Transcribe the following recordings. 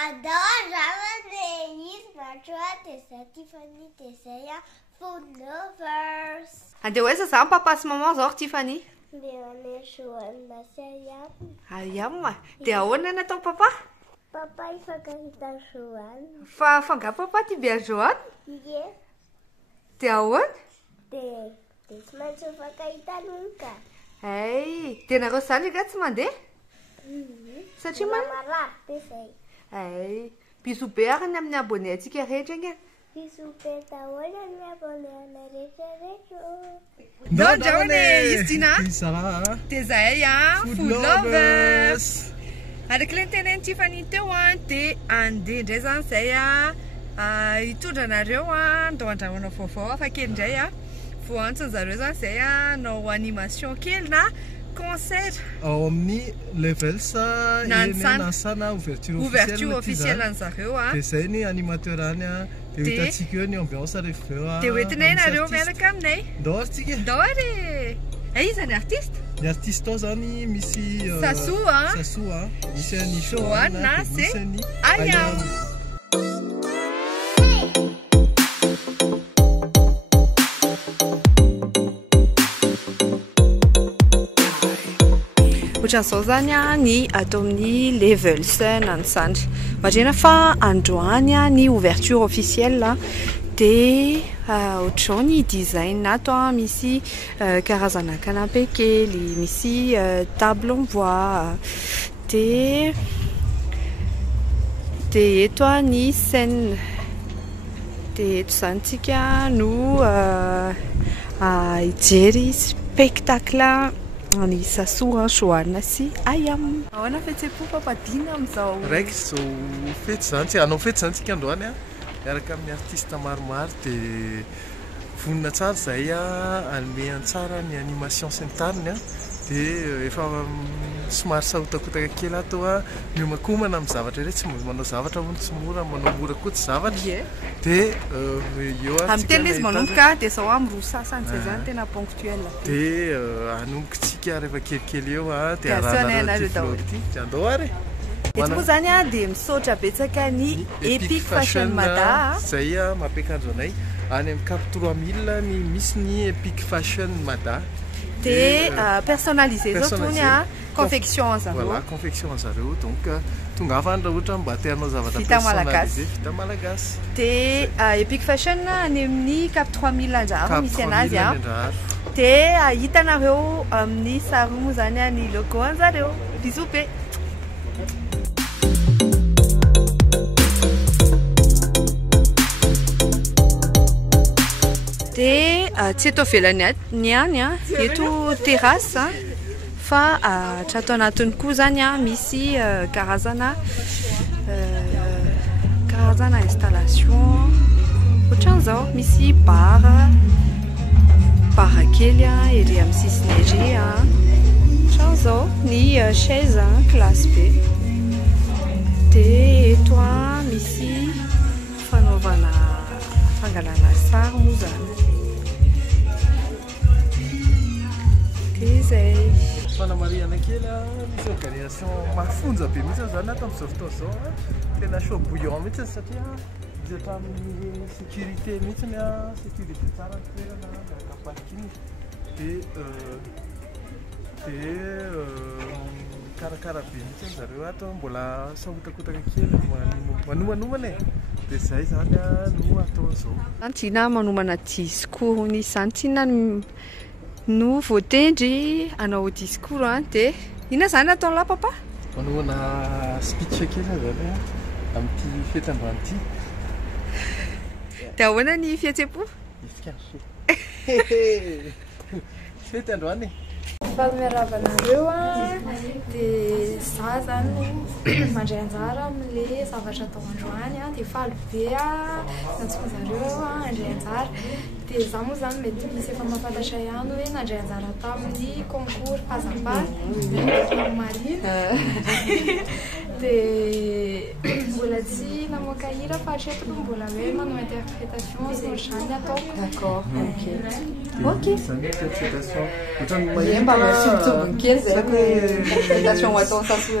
Adore Ramadeus, Marjoa, Tessa, Tiffany, Tessa, Food Lovers. Andeha hoaiza za papa sy maman zao ry Tiffany? Andeha Joanna sy Ayam. Ayam a. Dia ahoana natao papa? Papa ifankahita Joanna. Fa fanga papa ty be Joanna? Ie. Dia ahoana? Dia tsy maintsy ifankahita Luka. Ay, dia nareo zany ndraika tsy mandeha? Satria marary be izay. Ay, bisou be arany amin'ny abonné antsika rehetra nge. Bisou be daholo ny abonné ana rehetrarehetra. Ndraone Justina. Dia zahay Food Lovers. Araka ilay nitenen'i Tiffany teo dia andeha indray zany zahay hitondra anareo andao andramana vaovao hafa kely indray vao antony zareo zany zay nao animation kely na concert ao amin'ny Levels Nansana ouverture officielle an'zareo dia zay ny animateur any dia hitantsika eo ny ambiance rehefa eo dia hoentinay nareo miaraka aminay. Ndao ary tsika. Ndao ary. Iza ny artiste? Ny artiste ao zany misy Sassou misy any Joanna misy any Ayam. Ohatran'izao zany ny atao amin'ny Levels Nansana. Marena fa androany ny ouverture officielle dia ohatr'izao ny design ato misy karazana canapé kely, misy table en bois dia eto ny scène dia eto zany tsika no hijery spectacle ny Sassou, Joanna sy Ayam. Ahoana fihetseham-po papadina amin'izao? Raiky zao fety zany tsy hanao fety zany tsika androany miaraka amin'ny artiste maromaro dia vonona tsara zay hanome antsara ny animation sy ny tariny dia efa somary sahotakotaka kely ato miomakomana amin'ny zavatra rehetra, tsy manao zavatra hono tsy mora, manao mora koa tsy zavatra dia eo amin'ny tena izy manomboka dia zao amin'ny roa sasany zay zany tena ponctuel dia anombokatsika rehefa kelikely eo dia asanareo daholo dia andao ary. Eto moa zany dia misaotra betsaka ny Epic Fashion Mada zay mampiakandro anay any amin'ny Cap 3000 ny misy ny Epic Fashion Mada dia personnalisé zao tony confection zareo. Voilà, confection zareo donc tonga afany raha ohatra mba te hanao zavatra personnalisé vita malagasy. Dia Epic Fashion any amin'ny Cap 3000 anjara misy anazy dia hitanareo amin'ny sary moa zany ny logo anjareo. Bisous be. Dia tsy eto ivelany any eto terrasse fa hatrato anatiny koa zany misy karazana installation ohatran'izao misy bar kely ery amin'ny sisiny ery ohatran'izao ny chaise classe B dia eto misy fanaovana fangalana sary moa zany. Zay fanamariana kely misy organisation mafonja be mihitsy zany ato amin'izao fotoana zao tena chaud bouillant mihitsy satria izy hatramin'ny sécurité mihitsy sécurité tsara ny toerana miaraka parking dia karakara be mihitsy zareo ato mbola sahotakotaka kely manomanomana dia zay zany no atao zao. Antina manomana discours ny santina no voatendry hanao discours dia ina zany ataon'la papa? Manomana speech kely zany amin'ity fety androany ity. Dia ahoana ny fihetseham-po? Fety androany Miaravanareo dia za zany mandray anjara amin'ilay zavatra atao androany dia faly be nantsika zareo andray anjara dia za moa zany mety misy efa mampatatra ihany hoe nandray anjara tamin'ny concours fazapady marina dia mbola tsy namoaka hira fa hatreto mbola hoe manao interprétation sy ohatr'izany ataoko. D'accord, ok. Mba misy mitsovony kely zay hoe interprétation atao Sassou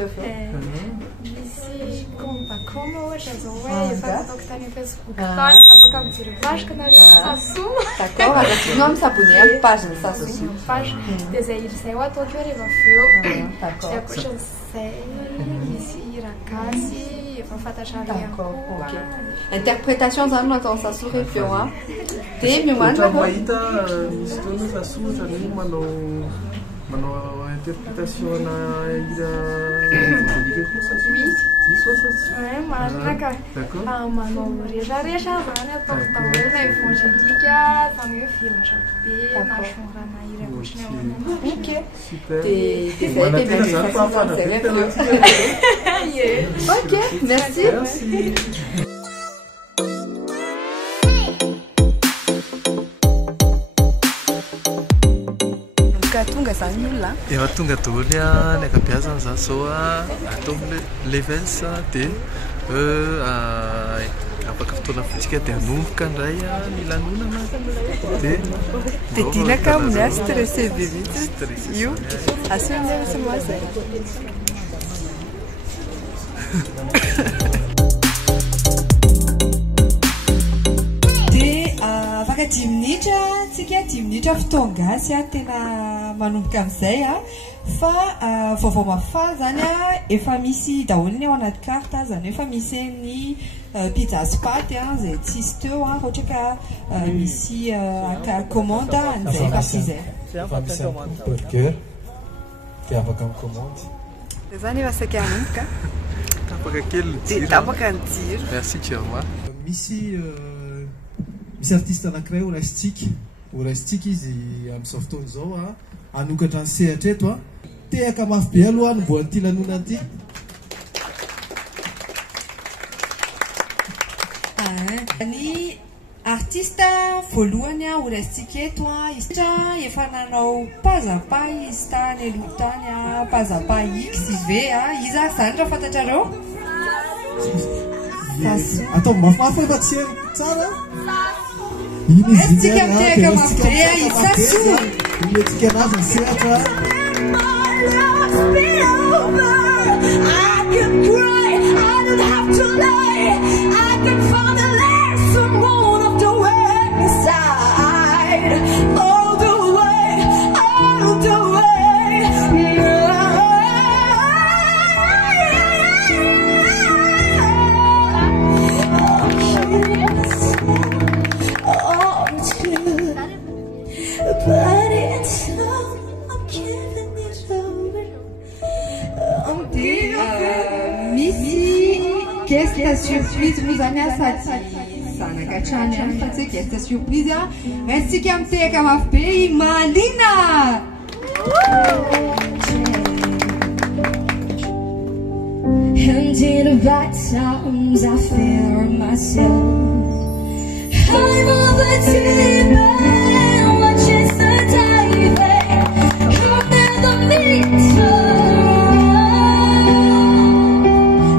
misy combat com ohatra zao hoe efa nataoko tany amin'ny Facebook tany afaka mijery vatrika nareo Sasoa. D'accord, azonao misabony amin'ny page-ny Sasoa. Page dia izay hira izay ho ataoko eo rehefa avy eo. Dia ankoatran'izay misy hira gasy efa fantatrareo ihany koa. Interprétation zany no ataon'ny Sasoa rehefa eo a. Dia miomana Ohatran'ny mahita misy fotoana Sasoa ohatrany hoe manao interprétation na hira marina ka manao rehetrarehetra zany ataoko daholo na évangélika zany hoe filatra be na genre-na hira ankoatriny ok dia ok merci. Tonga zany olona efa tonga daholo ny ankabeazany zany zao atao levels dia afaka fotoana fotsika dia anomboka indray ny lanonana dia dinaka amin'ny a stressé be vitsy io asomina misy mazay. Afaka 10 minitra tsika 10 minitra fotoangasy tena manomboka amin'izay fa vaovao mafana zany efa misy daholo ny ao anaty karta zany efa misy ny pizza sy paty izay tsisy teo ohatra ka misy commande an'izay party zay fa misy burger dia afaka amin'ny commande zany efa saika hanomboka tapaka kely dia tapaka ny jiro. Merci Germain. Misy artiste anankiray Orastic izy amin'izao fotoana izao anokatra ny sehatra eto tehaka mafy be aloha ny mbola n'ity lanonana ity. Ny artiste voalohany Orastic eto izy efa nanao pazapa izy tany aloha tany pazapa X V izy zany raha fantatrareo atao mafimafy efa tsy tsara. Estika miteka mafia izy Sasoa. Iletsika anazy ny sehatra. Gesta surprise mozany sady zanakatrany any fa tsy gesta surprise resitsika miteka mafy be i Malina. And in the right times I fear myself. I'm overtaken and watching the diving. I'll never meet her.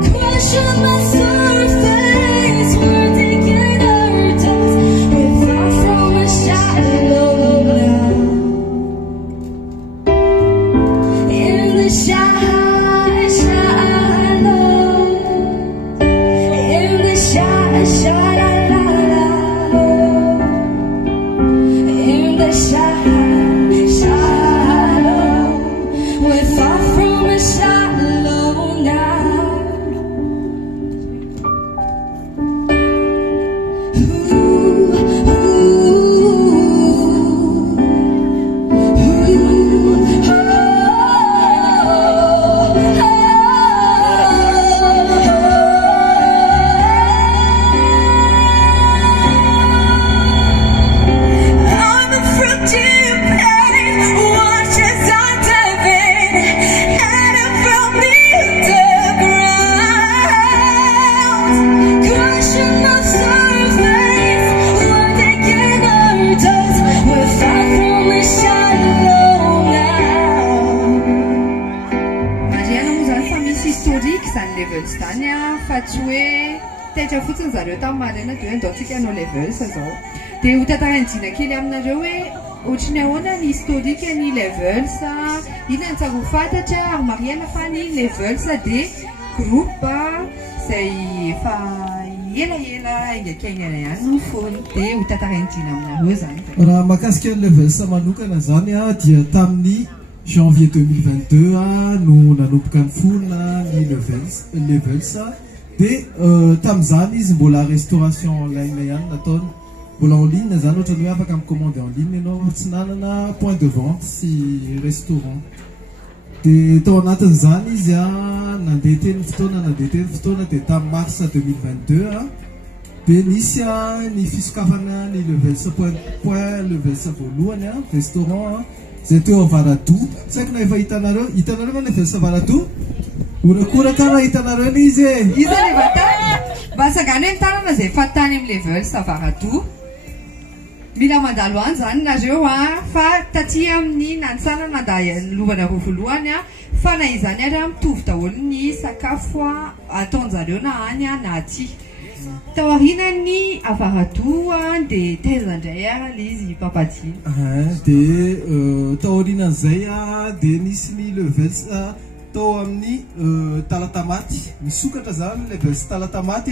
Crushing my surface, we're taking our toes. We're far from a shallow now. In the shallow. Fotsiny zareo tamin'ny maraina dia andaontsika hanao levels zao dia ho tantaranjina kely aminareo hoe ohatrany ahoana ny historique ny levels ina ny tsara ho fantatra ary mariana fa ny levels dia groupe izay efa elaela ingakaingana ihany no fony dia ho tantaraintina aminareo zany. Raha mahakasika ny levelsa manokana zany a dia tamin'ny janvier 2022 no nanomboka ny fonina ny levelsa dia tamin'izany izy mbola restauration en ligne ihany nataony, mbola en ligne zany ohatra ny hoe afaka micommander en ligne ianao tsy nanana point de vente sy restaurant. Dia tao anatin'izany izy a nandeha teny fotoana dia tamin'ny mars 2022 dia nisy ny fisokafana ny levelsa point levelsa voalohany a restaurant zay teo Avaradou. Tsy haiko na efa hitanareo va levelsa Avaradou? Orakora raha hitanareo izy e. Izy rehefa tany basagany amin'ny tanana zay fa tany amin'ny levelsa Avaradou. Mila mandalo any zany nareo fa taty amin'ny nansanana da lovana roa voalohany fa na izany ary mitovy daholo ny sakafo ataon'zareo na any na aty. Tao aorianany Avaradou dia taiza indray le izy papadina. Dia tao aorianan'izay dia nisy ny levelsa tao amin'ny Talatamaty, misokatra zany levelsa Talatamaty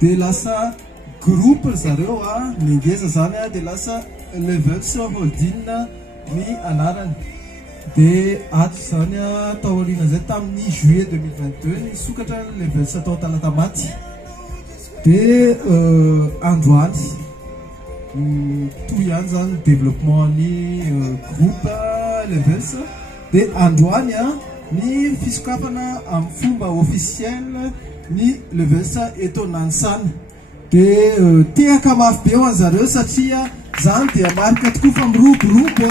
dia lasa groupe zareo ningeza zany dia lasa levelsa holding ny anarany. Dia ato zany tao aorianan'izay tamin'ny juillet 2022 nisokatra levelsa tao Talatamaty. Dia androany toy ihany zany développement ny groupe levelsa. Dia androany ny fisokafana amin'ny fomba officiel ny levelsa eto Nansana. Dia tehaka mafy be ho an'zareo satria zany dia marika tokoa fa miroborobo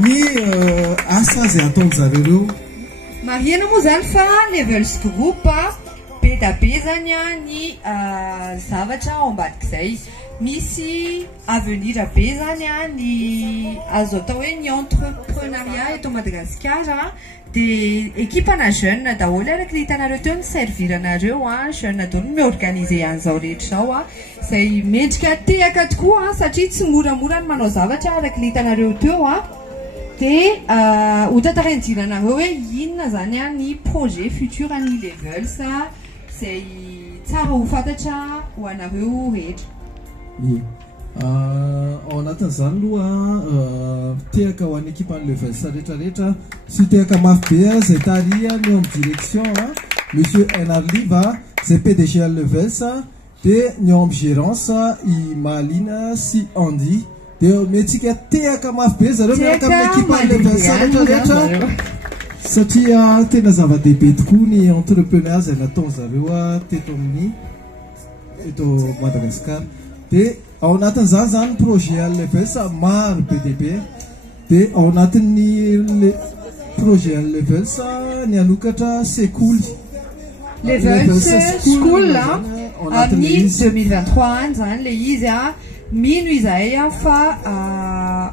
ny asa zay ataon'zareo. Marihana moa zany fa levels group be da be zany ny zavatra ao ambadik'izay. Misy avenir be zany ny azo atao hoe ny entrepreneuriat eto Madagasikara. Dia équipana jeune daholo araka ny hitanareo teo ny serviranareo jeune daholo miorganiser an'izao rehetra zao izay mendrika tehaka tokoa satria tsy moramora ny manao zavatra araka ny hitanareo teo dia ho tantarainjiranareo hoe inona zany ny projet futur ny levels izay tsara ho fantatra ho anareo rehetra. Ao anatin'izany aloha tehaka ho an'ny équipe ny levelsa rehetrarehetra sy tehaka mafy be zay taria ny amin'ny direction monsieur Enarliva zay PDG ny levelsa dia ny amin'ny gérance i Malina sy Andy. Dia metsika tehaka mafy be zareo miaraka amin'ny équipe ny levelsa rehetrarehetra satria tena zava-dehibe tokoa ny entrepreneur zay nataon'zareo teto amin'ny eto Madagasikara. Dia ao anatin'izany zany projet ny levelsa maro be dia be. Dia ao anatin'ny projet ny levelsa ny anokatra sekoly levelsa school amin'ny 2023 zany le izy mino izahay fa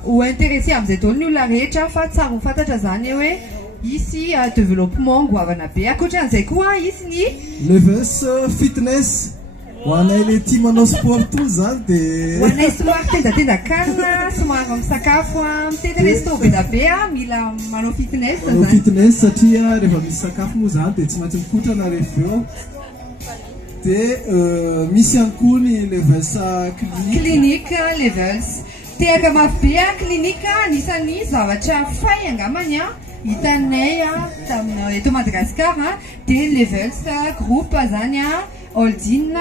ho intéressé amin'izay daholo ny olona rehetra fa tsara ho fantatra zany hoe ici développement goavana be. Ankoatran'izay koa izy ny levelsa fitness ho anay le tia manao sport toy zany dia ho anay somary tendatendakana somary misakafo mitety resto be da be mila manao fitness zany. Fitness satria rehefa misy sakafo moa zany dia tsy maintsy mikotrana rehefa eo. Dia misy ihany koa ny levelsa clinique levels tehaka mafy be clinique anisan'ny zavatra fay angamany hitanay eto Madagasikara. Dia levels groupe zany holding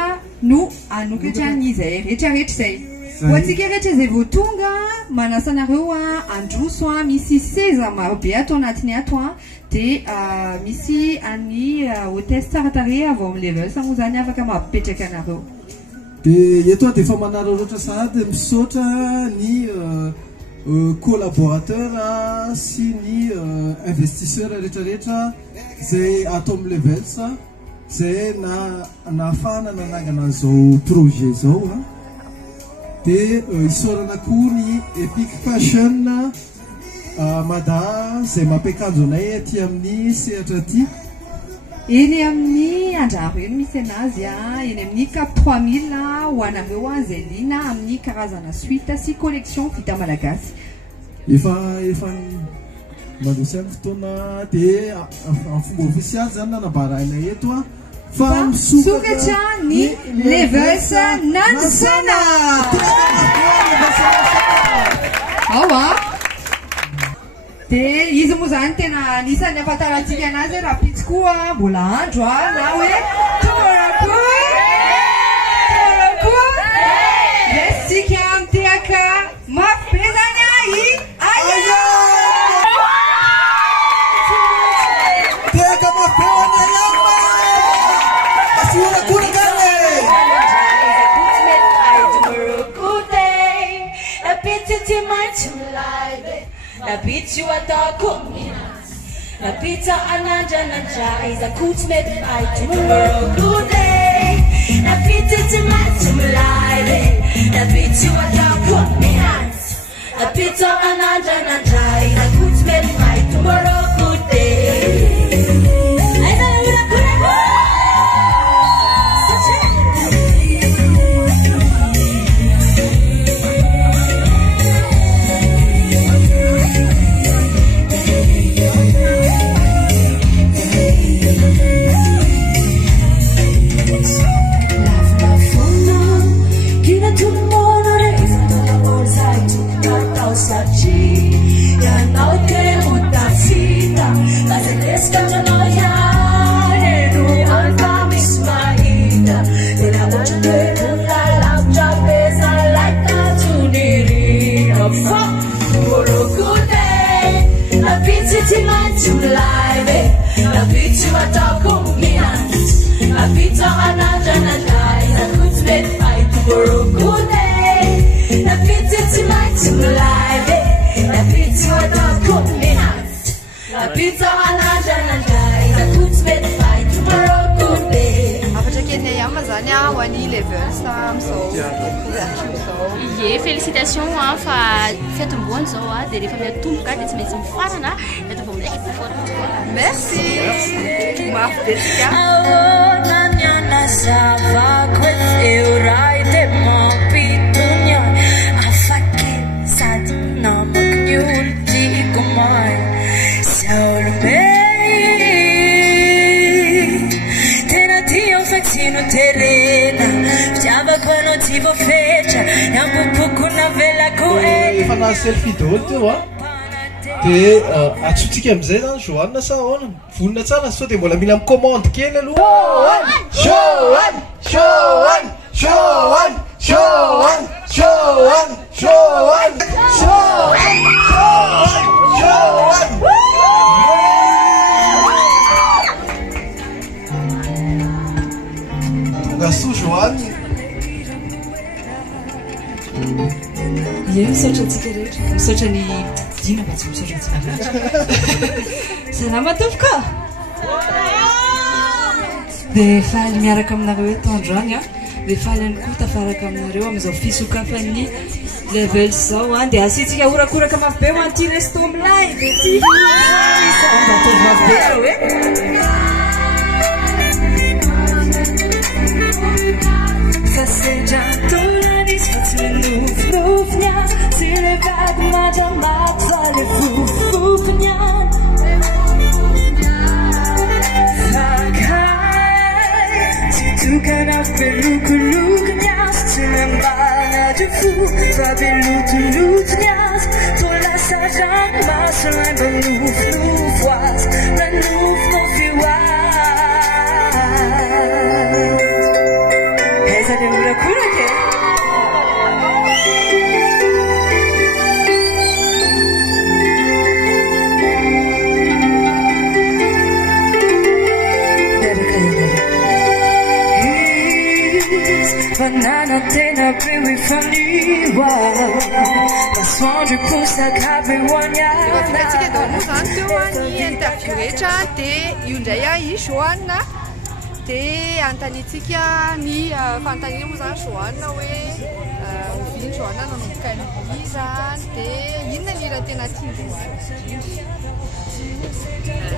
no anokatra an'izay rehetrarehetra izay. Ho antsika rehetra izay vao tonga manasa anareo androso misy seza maro be ato anatiny ato dia misy any hôtesse tsara tarehy avy ao amin'ny levelsa moa zany afaka mampipetraka anareo. Dia eto dia efa manararaotra sahady misaotra ny collaborateur sy ny investisseur rehetrarehetra zay atao amin'ny levelsa zay nahafahana nanangana an'izao projet zao dia isaorana koa ny Epic Fashion mada zay mampiakanjo anay aty amin'ny sehatra aty eny amin'ny andraro eny misy anazy eny amin'ny cap 3000 ho anareo zay lina amin'ny karazana suite sy collection vita malagasy. Efa mandosy amin'ny fotoana dia amin'ny fomba ofisialy zany nanambarainay eto fa misokatra ny levels nanasana. Ao a dia izy moa zany tena anisan'ny ahafantarantsika anazy raha pitsikoa mbola andro a na hoe torakoa resitsika mitehaka mafy be zany aya tehaka mafy be asihorakora gane La pizza atako La pizza ananja is a cool smith by tomorrow good day. La pizza to my life. La pizza atako La pizza ananja is a cool smith by tomorrow good day. Félicitations, faites un bon jour, des familles tout le cas, des maisons farana, et de vous mettre merci. Efa na selfie daholo teo a dia atsotsika amin'izay zany Joanna sa ahoana vonona tsara sao dia mbola mila micommande kely aloha tonga so Joanna misaotra antsika rehetra misaotra ny dina mba tsy misaotra antsika rehetra salama tompoko dia faly miaraka aminareo eto androany a dia faly ihany koa tafaraka aminareo amin'izao fisokafan'ny level zao a dia asiantsika orakoraka mafy be ho an'ity resto live ety mba tovavy be hoe C'est le bas de ma jambe, toi le fou pignan. Si tu canapes look nias, tu n'aimes pas de fou, toi de look nias, toi la sajane, ma soin de nous voise, la nous confiwa. Et ça devient la couleur. Banana tena brewi faniwa Passoange pusa kabe wanyana Efa tao zany teo ny interview rehetra dia io indray i Joanna dia antanitsika ny fanontaniana moa zany Joanna hoe oviny Joanna nanomboka ny hira dia inona ny hira tena tian'ny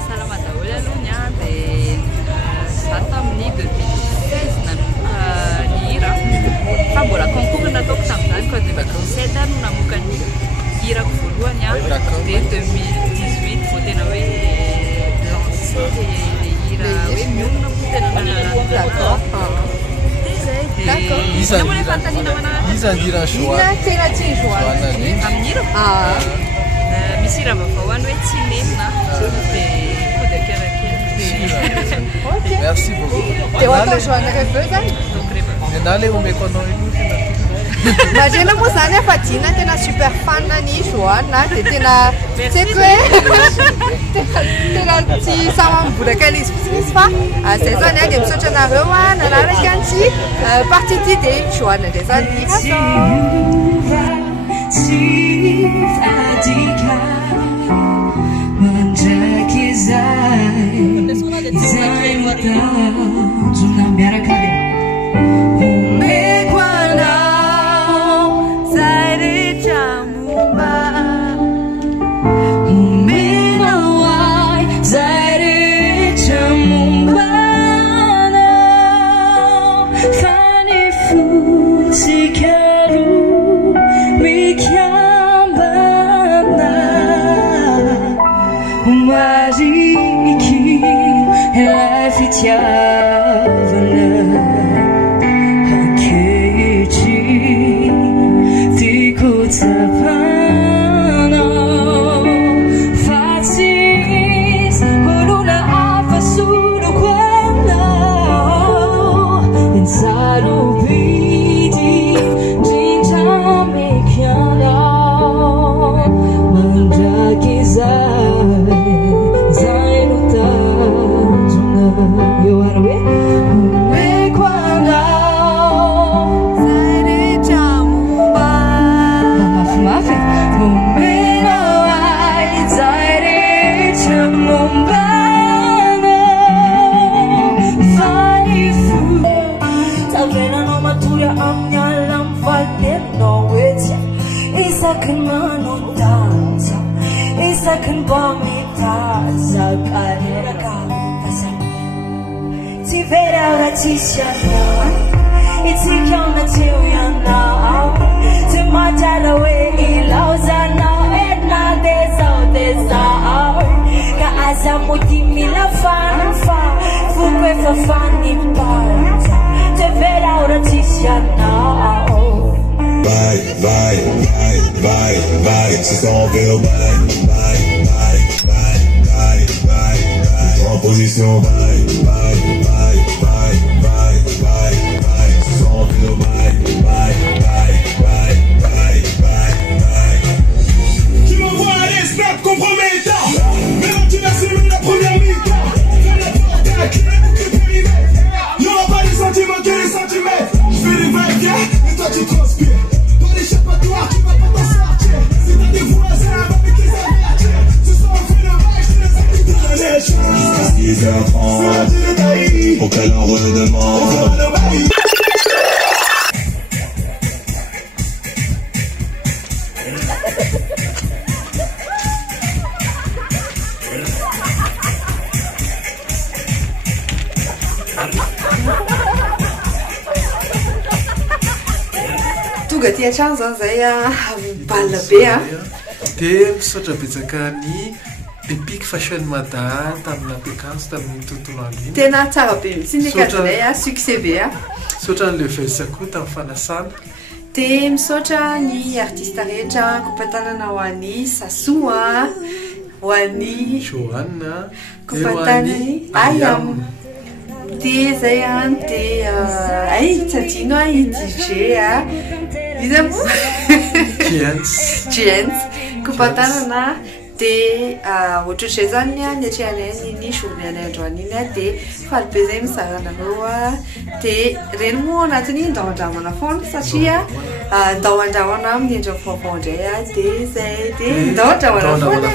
Salama daholo aloha a dia za tamin'ny 2016 nanomboka ny hira fa mbola concours nataoko tamin'izany ka 2017 no namoaka ny hirako voalohany a dia 2018 vao tena hoe lancé le hira hoe miomina moa tena Inona le fanontaniana manaraka? Iza andira Inona tena tia Joanna? Amin'ny hira? Misy hira vaovao hoe tsy nenina dia kodaka arakely. Merci beaucoup. Dia ho atao Joanna reveux zany? Na le omeko anao io Marena moa zany fa Dina tena super fan ny Joanna dia tena tsy haiko hoe tena tsy samambolaka ilay izy fotsinisy fa zay zany dia misaotra anareo nanaraka an'ity partie ity dia Joanna indray zany ny tonga ty an-trano zany zay balle be dia misaotra betsaka ny Epic Fashion Mada tamina Pécanse tamin'ny tontolo andro iny tena tsara be mihitsy ny kazinay succès be misaotra ny Levels koa tamin'ny fanasana dia misaotra ny artiste rehetra kompatanana ho an'ny Sassou ho an'ny Joanna kompatanany Ayam dia zay dia ay tsy adino i DJ izy moa Jens kompatanana dia ohatr'izay zany ny atrehanay ny journée any androany iny dia faly be zay mizara anareo dia reny moa anatin'ny ndao-andramana foana satria ndao-andramana amin'ny endriny vaovao indray dia zay dia ndao-andramana foana